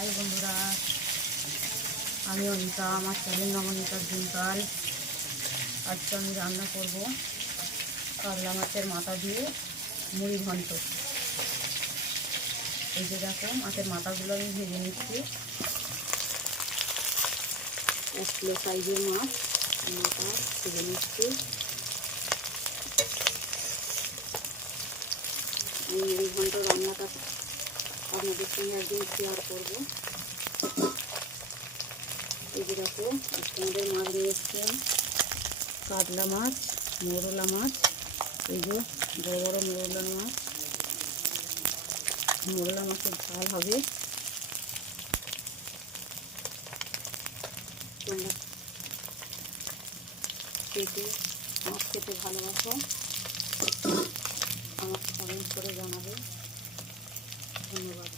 High বন্ধুরা, আমি অনিতা, আমার চ্যানেল নবনীতার দিনকাল। আজকে আমি রান্না করব কাতলা মাছের মাথা দিয়ে মুড়ি ঘন্ট। এই যে দেখো, মাছের মাথাগুলো আমি ভেজে নিচ্ছি। 1 কিলো সাইজের মাছ, মাথা ভেজে নিচ্ছি। আমি মুড়ি ঘন্ট রান্নাটা আপনাদের সঙ্গে একদিন শেয়ার করবো। এই যে দেখো, আমাদের মাছ নিয়ে এসছেন কাতলা মাছ, মৌরলা মাছ। এই যে বড় বড় মৌরলা মাছ, মৌরলা মাছের ঝাল হবে। তোমরা খেতে মাছ খেতে ভালোবাসো, আমাকে কমেন্ট করে জানাবে। ধন্যবাদ।